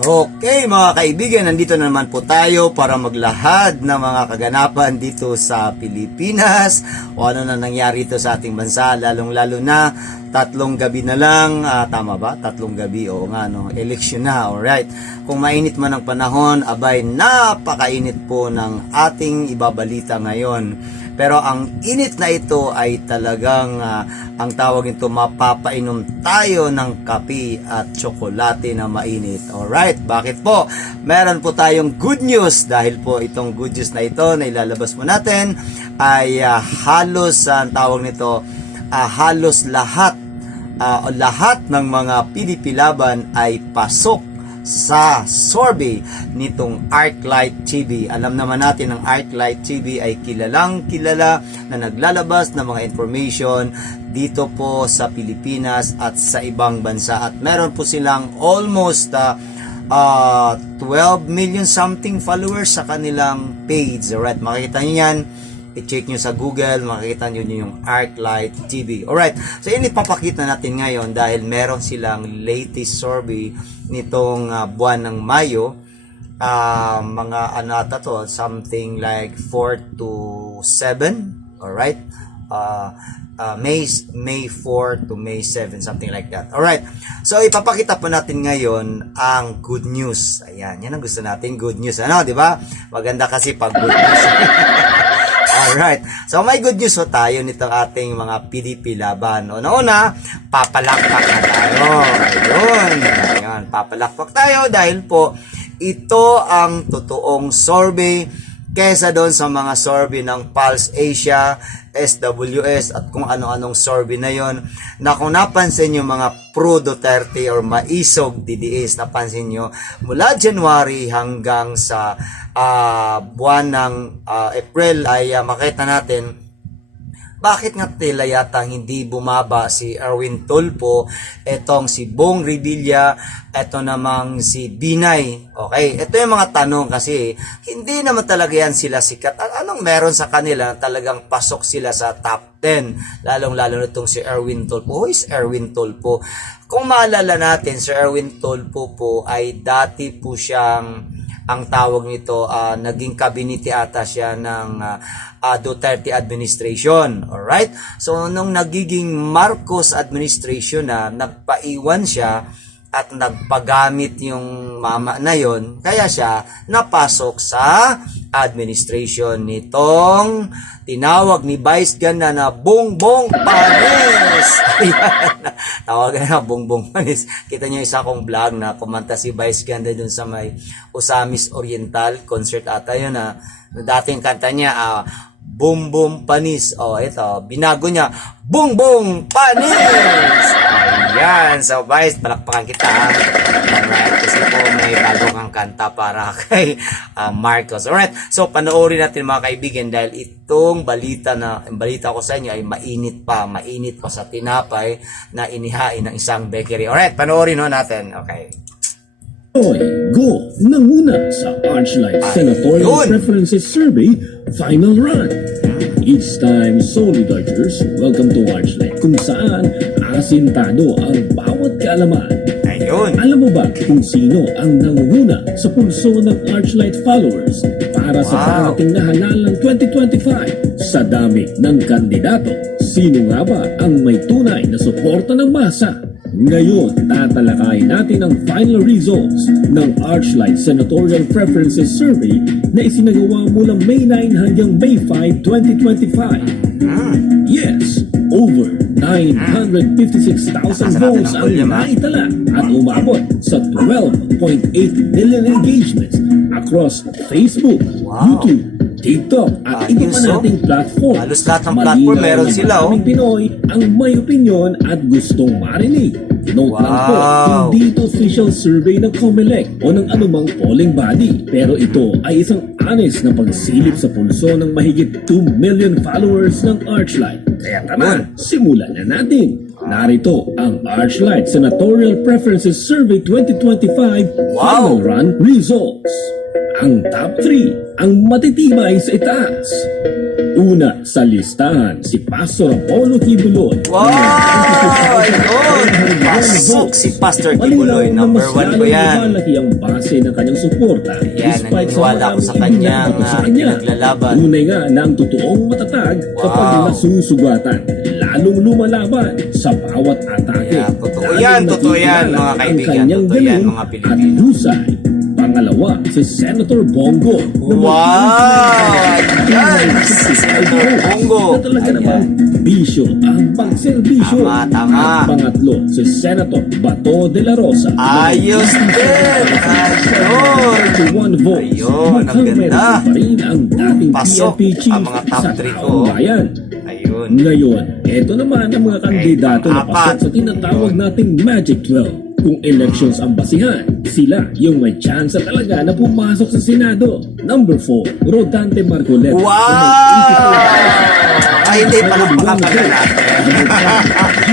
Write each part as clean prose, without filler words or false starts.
Okay mga kaibigan, nandito na naman po tayo para maglahad ng mga kaganapan dito sa Pilipinas o ano na nangyari ito sa ating bansa, lalong-lalo na 3 gabi na lang, tama ba? 3 gabi, oo nga no, eleksyon na, alright. Kung mainit man ang panahon, abay napakainit po ng ating ibabalita ngayon. Pero ang init na ito ay talagang ang tawag nito, mapapainom tayo ng kape at tsokolate na mainit. Alright, bakit po? Meron po tayong good news dahil po itong good news na ito na ilalabas mo natin ay halos, ang tawag nito, halos lahat ng mga pinipilaban ay pasok sa survey nitong ArcLight TV. Alam naman natin ang ArcLight TV ay kilalang kilala na naglalabas ng mga information dito po sa Pilipinas at sa ibang bansa. At meron po silang almost 12 million something followers sa kanilang page. Alright, makikita nyo yan. I-check nyo sa Google, makikita nyo yung ArcLight TV. Alright, so yun ipapakita natin ngayon dahil meron silang latest survey nitong buwan ng Mayo. Mga ano ata to, something like 4 to 7. Alright, May 4 to May 7, something like that. Alright, so ipapakita po natin ngayon ang good news. Ayan, yan ang gusto natin, good news. Ano, di ba? Maganda kasi pag good news. Alright, so may good news po tayo nitong ating mga PDP laban. Una-una, papalakpak na tayo. Ayun, papalakpak tayo dahil po ito ang totoong survey kesa doon sa mga survey ng Pulse Asia, SWS at kung ano-anong survey na yon, na kung napansin nyo mga pro Duterte or maisog DDS, napansin nyo mula January hanggang sa buwan ng April ay makita natin bakit nga tila yata hindi bumaba si Erwin Tulfo, etong si Bong Revilla, eto namang si Binay. Okay, ito yung mga tanong kasi hindi naman talaga yan sila sikat. Anong meron sa kanila na talagang pasok sila sa top 10? Lalong-lalo na itong si Erwin Tulfo. Who is Erwin Tulfo? Kung maalala natin, si Erwin Tulfo po ay dati po siyang, ang tawag nito, naging kabinete ata siya ng Duterte administration. Alright? So, nung nagiging Marcos administration na, nagpaiwan siya at nagpagamit yung mama na yon, kaya siya napasok sa administration nitong tinawag ni Vice Ganda na Bongbong Panis. Tawagan na Bongbong Panis. Kita niyo isa kong vlog na kumanta si Vice Ganda dun sa may Usamis Oriental concert ata yun na dating kanta niya Boom Boom Panis. Oh, ito, binago niya Bongbong Panis. Ayan, so Vice, palakpakan kita. Alright, kasi po may bago kang kanta para kay Marcos. Alright, so panoorin natin mga kaibigan dahil itong balita ko sa inyo ay mainit pa sa tinapay na inihain ng isang bakery. Alright, panoorin natin. Okay. Go nanguna sa Archlight Senatorial Preferences Survey Final Run. Each time, Solidagers, welcome to Archlight, kung saan asintado ang bawat kaalaman. Ayun. Alam mo ba kung sino ang nangunguna sa pulso ng Archlight followers para sa parating na halalang 2025? Sa dami ng kandidato, sino nga ba ang may tunay na suporta ng masa? Ngayon, tatalakayin natin ang final results ng Archlight Senatorial Preferences Survey na isinagawa mula May 9 hanggang May 5, 2025. Yes, over 956,000 votes ang naitala at umabot sa 12.8 million engagements across Facebook, YouTube, TikTok at iba pa nating platform. Halos lahat ng platform meron sila. Pinoy ang may opinion at gustong marinig. Note lang po, hindi ito official survey ng COMELEC o ng anumang polling body. Pero ito ay isang honest na pagsilip sa pulso ng mahigit 2 million followers ng Archlight. Kaya tara, simulan na natin. Narito ang Archlight Senatorial Preferences Survey 2025 Final Run Results. Ang top 3 ang matitibay sa itaas. Una sa listahan, si Pastor Apollo Kibuloy. Wow! Ayun! Pasok si Pastor Kibuloy. Number 1 ko yan. Malaki ang base ng kanyang suporta. Yan, despite naniniwala ako sa maraming kanyang ibinabato sa kanya. pinaglalaban. Tunay nga na ang totoong matatag kapag Wow. nasusugatan. Lalong lumalaban sa bawat atake. Yeah, totoo Lalong yan, totoo yan, nakikilala mga ang kaibigan. kanyang Totoo yan, galing mga at Pilipino. husay. Pangalawa, si Senator Bongo. na may Wow! Ayan! Si Senator Bongo. Na talaga Ayan. naman, bisyo ang pagserbisyo. Tama, tama. At pangatlo, si Senator Bato de la Rosa. Ayos din! Ayun! 31 votes. Ayun, ang Mukhang meron ganda. pa rin ang dating Pasok PNP chief ang mga top sa three ko. taong bayan. Ayun. Ngayon, eto naman ang mga kandidato na pang-apat. pasok sa tinatawag nating Magic 12. Kung elections ang basihan, sila yung may chance talaga na pumasok sa Senado. Number 4, Rodante Marcoleta. Wow! Ay, hindi, palakpakan natin.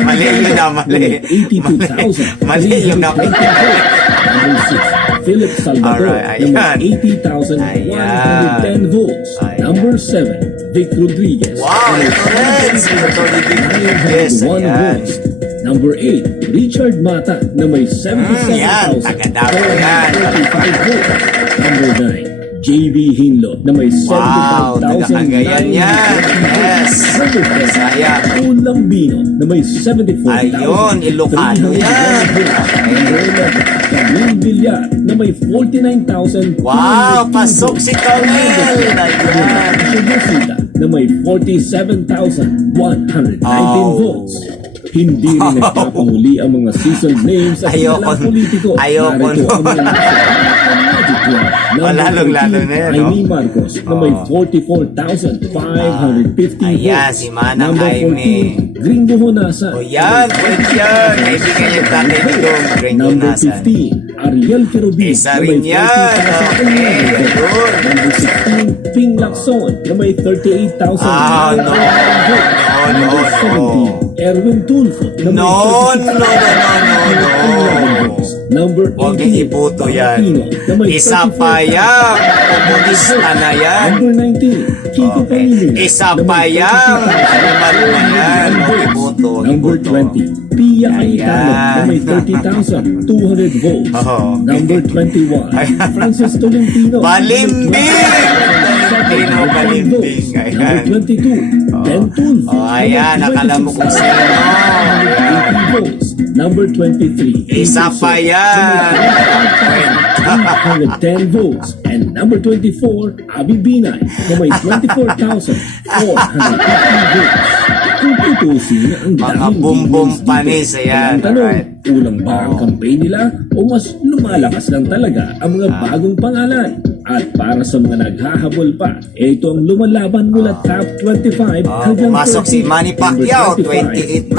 Mali yun na, mali. 82,000. Mali yun na. Number 6, Philip Salvador. Alright, na ayan. may 80,110 votes. Ayan. Number 7, Vic Rodriguez. Wow! Ito rin! Senator Rodriguez. 901 Ayan. votes. Number 8, Richard Mata na may yan. 77,435 Taga-Davao yan. votes. Number 9, JB Hinlo na may Wow, 75,900 taga-Cagayan yan. Yes. Number 10, Bisaya. Ulang Bino na may 74,000 Ayun, Ilocano yan. Camille Villar na may 49,000 Wow, pasok si Camille. Ayan. Sugusita na may 47,119 Oh. votes. Hindi rin nagpapahuli ang mga seasoned names at Ayoko- kilalang politiko. ayoko Narito nun. ang mga Magic One. Number lalong-lalo 14, na yan, no? Jaime Marcos na may 44,550 Ayan, votes. si Manang Number Jaime. 14, Gringo Honasan. O yan, pwede yan. Kaibigan yung tatay nito, Gringo Number Nasan. 15, Ariel Querubin. Isa na rin may yan. 40,000 Okay, yun. Number 16, Ping Lacson na may 38,000. Ah, no. Number No, 17, Erwin Tulfo na may No, no, no, no, no. Number 18, Huwag niyo iboto yan. Aquino na may Isa pa 34,000. yan. Komunista na yan. Number 19, Kiko Okay. Pangilinan. Isa na may pa yan. 32,000. Animal na yan. Huwag iboto, huwag Number iboto. 20, Pia Cayetano na may Ayan. 30,200 votes. Oo. Number 21, Francis Tolentino. Tolentino, balimbing. Ayan. Number 22, Ben Tulfo. Oh, ayan, akala mo kung sino. Ayan. 80 votes. Number 23, Isa pa yan. 110 votes. And number 24, Abby Binay na may 24,450 votes. Kung tutusin ang Mga daming bumbong leaders panis, dito, ayan. ang tanong, Alright. kulang ba ang campaign nila o mas lumalakas lang talaga ang mga bagong pangalan? At para sa mga naghahabol pa, ito ang lumalaban mula top 25 hanggang pumasok 30. si Manny Pacquiao, Number 25, 28,000. Manny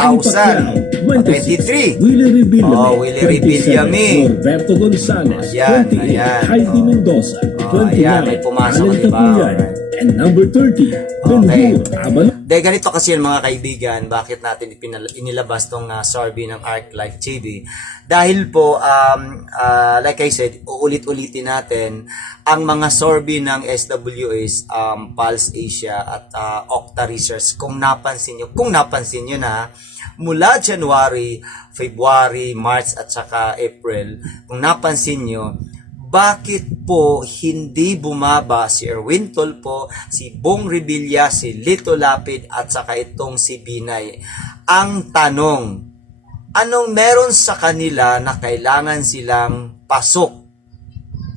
Pacquiao, 23. 26, Willie Revillame, Oh, Willie Revillame. 27, Norberto Gonzales, Ayan, 28, ayan. Heidi Mendoza, Oh, 29, ayan, may pumasok, Allen di ba? Tapuyan, Alright. and number 30, Benhur Abalon. Dahil ganito kasi yung mga kaibigan, bakit natin inilabas tong survey ng ArcLight TV? Dahil po, like I said, uulit-ulitin natin ang mga survey ng SWS, Pulse Asia at Okta Research. Kung napansin nyo na, mula January, February, March at saka April, kung napansin nyo, bakit po hindi bumaba si Erwin Tulfo, si Bong Revilla, si Lito Lapid at saka itong si Binay? Ang tanong, anong meron sa kanila na kailangan silang pasok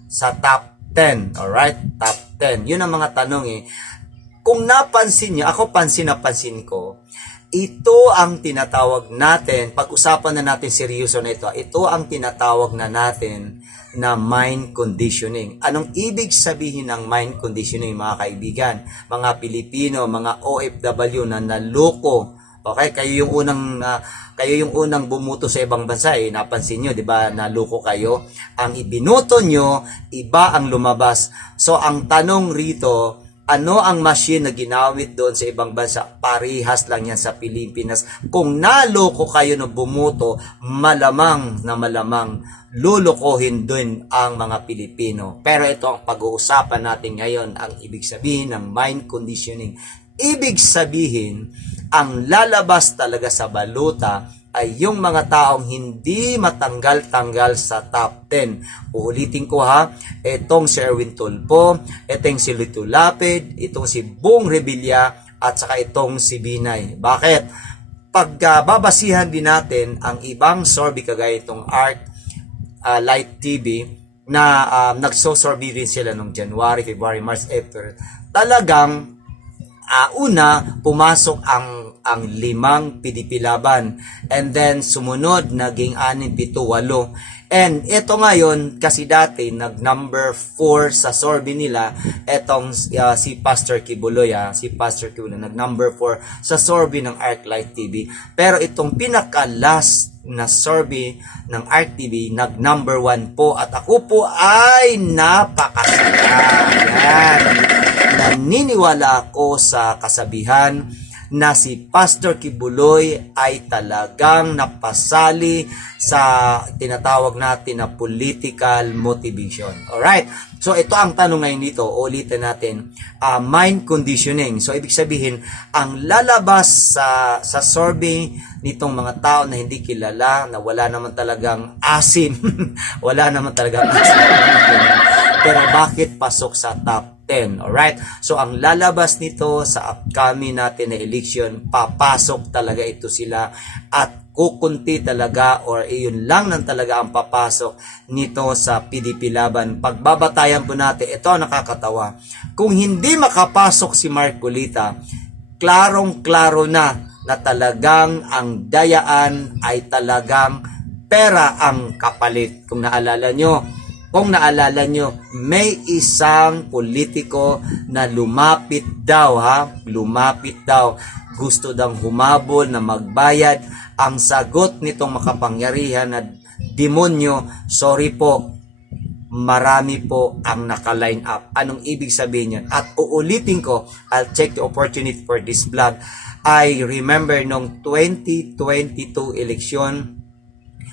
sa top 10? Alright? Top 10. Yun ang mga tanong eh. Kung napansin nyo, ako pansin na pansin ko, ito ang tinatawag natin, pag-usapan na natin seryoso na ito ang tinatawag na natin na mind conditioning. Anong ibig sabihin ng mind conditioning, mga kaibigan? Mga Pilipino, mga OFW na naloko. Okay, kayo yung unang bumuto sa ibang bansa eh. Napansin nyo, 'di ba? Naloko kayo. Ang ibinoto nyo, iba ang lumabas. So ang tanong rito, ano ang machine na ginawit doon sa ibang bansa? Parihas lang yan sa Pilipinas. Kung naloko kayo na bumuto, malamang lulukohin doon ang mga Pilipino. Pero ito ang pag-uusapan natin ngayon, ang ibig sabihin ng mind conditioning. Ibig sabihin, ang lalabas talaga sa baluta ay yung mga taong hindi matanggal-tanggal sa top 10. Uulitin ko ha, itong si Erwin Tulfo, itong si Lito Lapid, itong si Bong Revilla, at saka itong si Binay. Bakit? Pag babasihan din natin ang ibang survey kagaya itong Light TV na nagso-survey rin sila noong January, February, March, April, talagang una, pumasok ang 5 PDP laban. And then, sumunod, naging 6, 7, 8. And ito ngayon, kasi dati, nag-number 4 sa survey nila, etong si Pastor Kibuloy, si Pastor Kibuloy, nag-number 4 sa survey ng ArcLight TV. Pero itong pinaka-last na survey ng ARC TV, nag-number 1 po. At ako po ay napakasaya. Yan. Naniniwala ako sa kasabihan na si Pastor Kibuloy ay talagang napasali sa tinatawag natin na political motivation. Alright? So ito ang tanong ngayon dito, ulitin natin, mind conditioning. So ibig sabihin, ang lalabas sa survey nitong mga tao na hindi kilala, na wala naman talagang asim, wala naman talagang asim, pero bakit pasok sa top 10? Alright? So, ang lalabas nito sa upcoming natin na election, papasok talaga ito sila at kukunti talaga or iyon lang ng talaga ang papasok nito sa PDP laban. Pagbabatayan po natin, ito ang nakakatawa. Kung hindi makapasok si Marcolita, klarong-klaro na talagang ang dayaan ay talagang pera ang kapalit. Kung naalala nyo, may isang politiko na lumapit daw. Gusto daw humabol na magbayad. Ang sagot nitong makapangyarihan na demonyo, sorry po, marami po ang naka-line up. Anong ibig sabihin yun? At uulitin ko, I'll check the opportunity for this vlog. I remember nung 2022 election,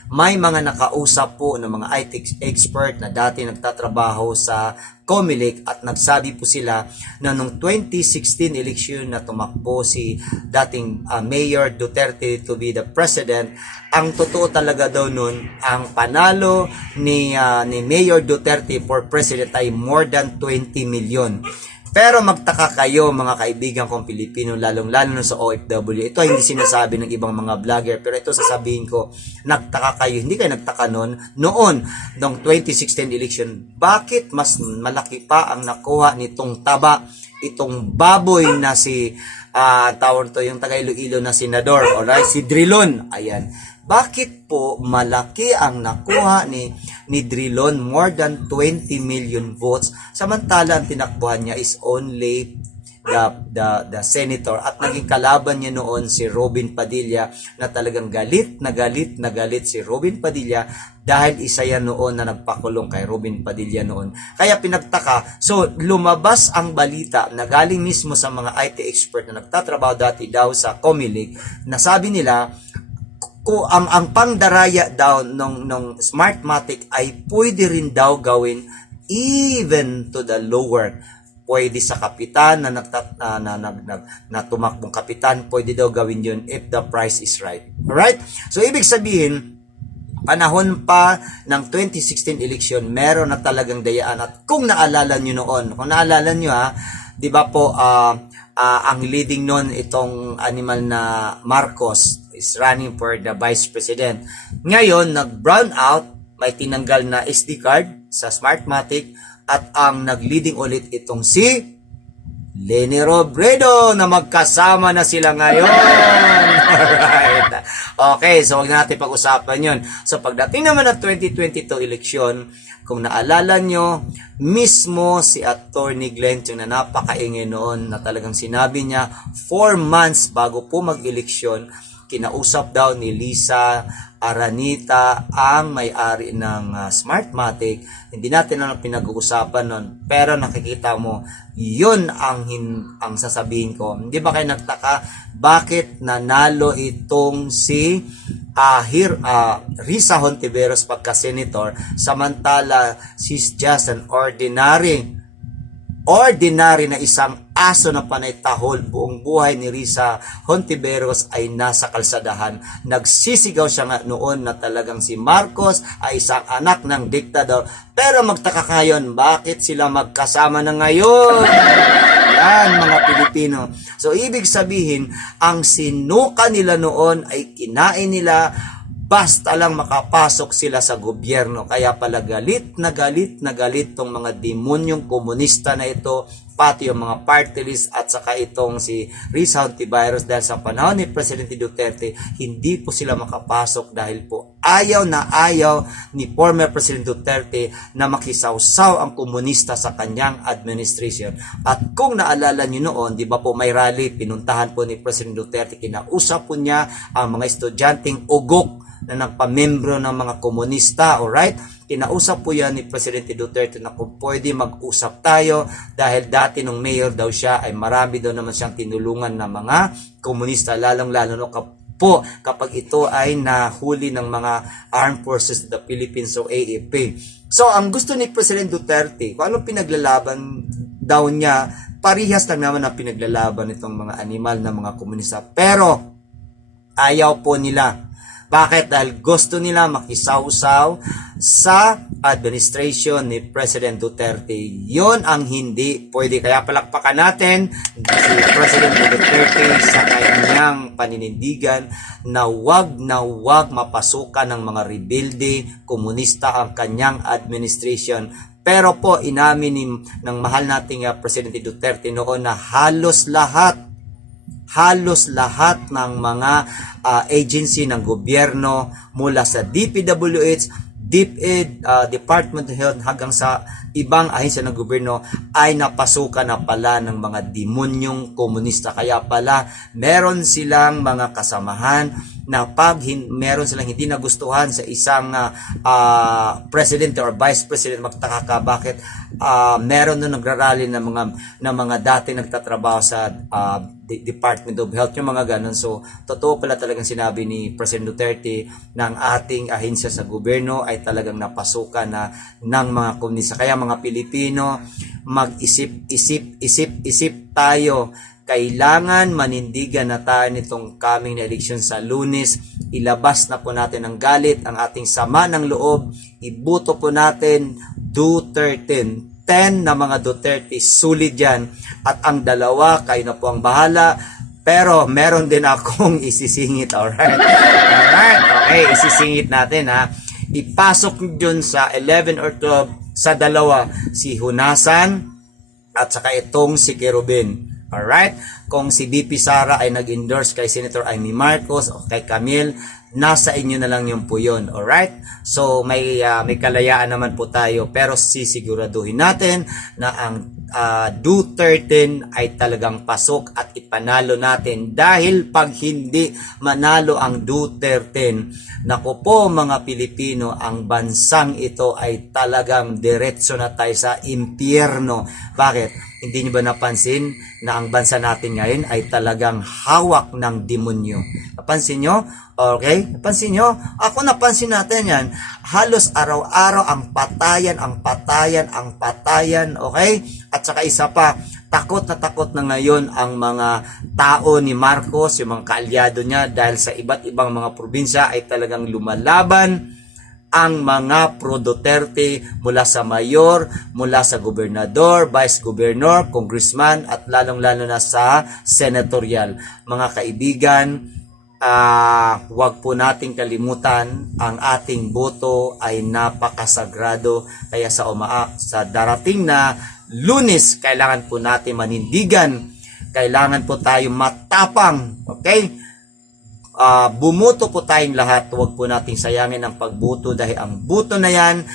may mga nakausap po ng mga IT expert na dati nagtatrabaho sa COMELEC at nagsabi po sila na nung 2016 election na tumakbo si dating Mayor Duterte to be the president, ang totoo talaga daw nun, ang panalo ni Mayor Duterte for president ay more than 20 million. Pero magtaka kayo mga kaibigan kong Pilipino, lalong-lalo na sa OFW. Ito hindi sinasabi ng ibang mga vlogger, pero ito sasabihin ko, nagtaka kayo, hindi kayo nagtaka noon, noong 2016 election, bakit mas malaki pa ang nakuha nitong taba, itong baboy na si, tawag to yung taga Iloilo na senador, alright, si Drilon, ayan. Bakit po malaki ang nakuha ni Drilon, more than 20 million votes, samantala ang tinakbuhan niya is only the senator, at naging kalaban niya noon si Robin Padilla, na talagang galit na galit si Robin Padilla dahil isa yan noon na nagpakulong kay Robin Padilla noon. Kaya pinagtaka, so lumabas ang balita na galing mismo sa mga IT expert na nagtatrabaho dati daw sa COMELEC, na sabi nila, ang pangdaraya daw ng Smartmatic ay pwede rin daw gawin even to the lower. Pwede sa kapitan na tumakbong kapitan, pwede daw gawin yun if the price is right. Alright? So, ibig sabihin, panahon pa ng 2016 election, meron na talagang dayaan. At kung naalala nyo di ba po, ang leading nun itong animal na Marcos is running for the vice president. Ngayon, nag-brown out, may tinanggal na SD card sa Smartmatic, at ang nag-leading ulit itong si Leni Robredo, na magkasama na sila ngayon. Alright. Okay, so huwag natin pag-usapan yun. So pagdating naman ng 2022 election, kung naalala nyo, mismo si Attorney Glenn yung na napakaingay noon, na talagang sinabi niya 4 months bago po mag-eleksyon, kinausap daw ni Lisa Aranita ang may-ari ng Smartmatic. Hindi natin na pinag-uusapan nun, pero nakikita mo, yun ang sasabihin ko. Hindi ba kayo nagtaka bakit nanalo itong si Risa Hontiveros pagka-senator, samantala she's just an ordinary na isang aso na panay tahol. Buong buhay ni Risa Hontiveros ay nasa kalsadahan. Nagsisigaw siya nga noon na talagang si Marcos ay isang anak ng diktador. Pero magtaka kayon, bakit sila magkasama na ngayon? Yan, mga Pilipino. So, ibig sabihin, ang sinuka nila noon ay kinain nila basta lang makapasok sila sa gobyerno. Kaya pala galit na galit na galit tong mga demonyong komunista na ito, pati yung mga party list at saka itong si Risa Hontiveros, dahil sa panahon ni Presidente Duterte, hindi po sila makapasok dahil po ayaw na ayaw ni former President Duterte na makisawsaw ang komunista sa kanyang administration. At kung naalala nyo noon, di ba po may rally, pinuntahan po ni President Duterte, kinausap po niya ang mga estudyanteng ugok na nagpamembro ng mga komunista, alright? Kinausap po yan ni Presidente Duterte na kung pwede mag-usap tayo dahil dati nung mayor daw siya ay marami daw naman siyang tinulungan ng mga komunista, lalong-lalo no po kapag ito ay nahuli ng mga Armed Forces of the Philippines o AFP. So, ang gusto ni President Duterte, kung anong pinaglalaban daw niya, parihas lang naman ang pinaglalaban itong mga animal na mga komunista. Pero, ayaw po nila. Bakit? Dahil gusto nila makisawsaw sa administration ni President Duterte. Yon ang hindi pwede. Kaya palakpakan natin si President Duterte sa kanyang paninindigan na wag mapasukan ng mga rebelde, komunista ang kanyang administration. Pero po, inamin ng mahal nating Presidente Duterte noon na halos lahat ng mga agency ng gobyerno mula sa DPWH, DepEd, Department of Health hanggang sa ibang ahensya ng gobyerno ay napasukan na pala ng mga demonyong komunista. Kaya pala meron silang mga kasamahan na pag meron silang hindi nagustuhan sa isang president or vice president, magtaka ka bakit meron nung nagrarally ng mga dati nagtatrabaho sa Department of Health, yung mga ganun. So, totoo pala talagang sinabi ni President Duterte na ang ating ahensya sa gobyerno ay talagang napasukan na ng mga komunista. Kaya mga Pilipino, mag-isip tayo. Kailangan manindigan na tayo nitong coming na eleksyon sa Lunes. Ilabas na po natin ang galit, ang ating sama ng loob. Ibuto po natin Duterte. 10 na mga Duterte, sulit yan. At ang dalawa, kayo na po ang bahala. Pero meron din akong isisingit, alright? Alright, okay, isisingit natin ha. Ipasok dyan sa 11 or 12 sa dalawa, si Hunasan at saka itong si Kerubin. Alright? Kung si BP Sara ay nag-endorse kay Senator Amy Marcos o kay Camille, nasa inyo na lang yung po yun. Alright? So, may kalayaan naman po tayo. Pero sisiguraduhin natin na ang Duterte ay talagang pasok at ipanalo natin. Dahil pag hindi manalo ang Duterte, naku po mga Pilipino, ang bansang ito ay talagang diretso na tayo sa impyerno. Bakit? Hindi nyo ba napansin na ang bansa natin ngayon ay talagang hawak ng demonyo? Napansin nyo? Okay? Napansin nyo? Ako napansin natin yan. Halos araw-araw ang patayan. Okay? At saka isa pa, takot na ngayon ang mga tao ni Marcos, yung mga kaalyado niya, dahil sa iba't ibang mga probinsya ay talagang lumalaban ang mga pro-Duterte mula sa mayor, mula sa gobernador, vice governor, congressman at lalong-lalo na sa senatorial. Mga kaibigan, wag po nating kalimutan ang ating boto ay napakasagrado. Kaya sa darating na Lunes, kailangan po natin manindigan. Kailangan po tayo matapang. Okay? Bumuto po tayong lahat. Huwag po nating sayangin ang pagbuto dahil ang buto na yan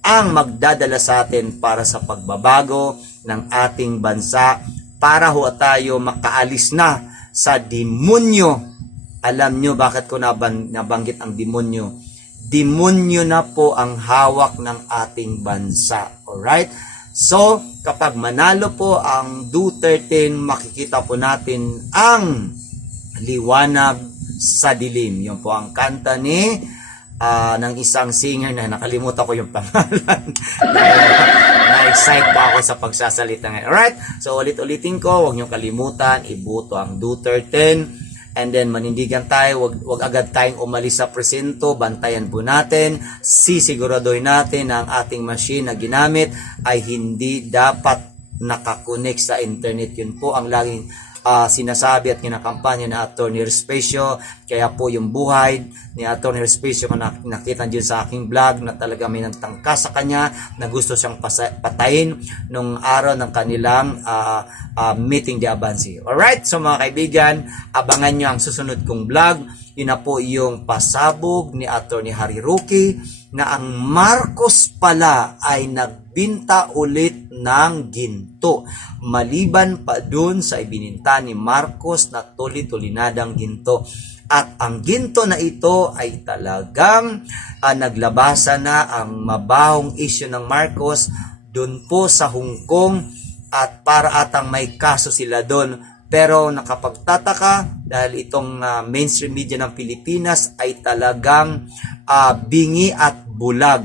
ang magdadala sa atin para sa pagbabago ng ating bansa, para ho tayo makaalis na sa demonyo. Alam nyo bakit ko nabanggit ang demonyo? Demonyo na po ang hawak ng ating bansa. Alright? So, kapag manalo po ang Duterte, makikita po natin ang liwanag sa dilim. Yun po ang kanta ng isang singer na nakalimutan ko yung pangalan. Na-excite po ako sa pagsasalita ngayon. Alright? So, ulit-ulitin ko, huwag nyo kalimutan, ibuto ang Duterte 10. And then, manindigan tayo, wag agad tayong umalis sa presinto, bantayan po natin, sisiguraduhin natin na ang ating machine na ginamit ay hindi dapat nakakonect sa internet. Yun po ang laging sinasabi at kinakampanya na Attorney Respecio. Kaya po yung buhay ni Attorney Respecio kung nakita dyan sa aking vlog na talaga may nagtangka sa kanya na gusto siyang patayin nung araw ng kanilang meeting de Abansi. Alright, so mga kaibigan, abangan nyo ang susunod kong vlog. Yun na po yung pasabog ni Attorney Harry Roque na ang Marcos pala ay nagbinta ulit ng ginto. Maliban pa dun sa ibininta ni Marcos na tuli-tulinadang ginto. At ang ginto na ito ay talagang naglabasa na ang mabahong issue ng Marcos dun po sa Hong Kong at para atang may kaso sila dun. Pero nakapagtataka dahil itong mainstream media ng Pilipinas ay talagang bingi at bulag.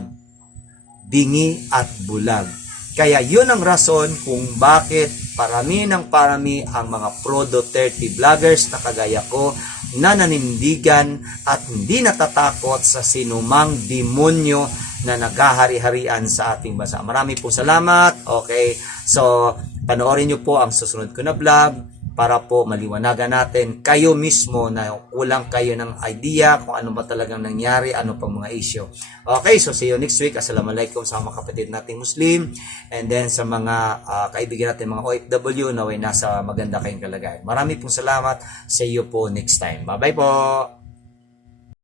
Bingi at bulag. Kaya yun ang rason kung bakit parami ng parami ang mga pro-Duterte vloggers na kagaya ko na nanindigan at hindi natatakot sa sinumang demonyo na naghahari-harian sa ating bansa. Marami po salamat. Okay, so panoorin nyo po ang susunod ko na vlog para po maliwanagan natin kayo mismo na kulang kayo ng idea kung ano ba talagang nangyari, ano pang mga issue. Okay, so see you next week. Assalamualaikum sa mga kapatid nating Muslim and then sa mga kaibigan natin mga OFW na way nasa maganda kayong kalagayan. Marami pong salamat. See you po next time. Bye-bye po!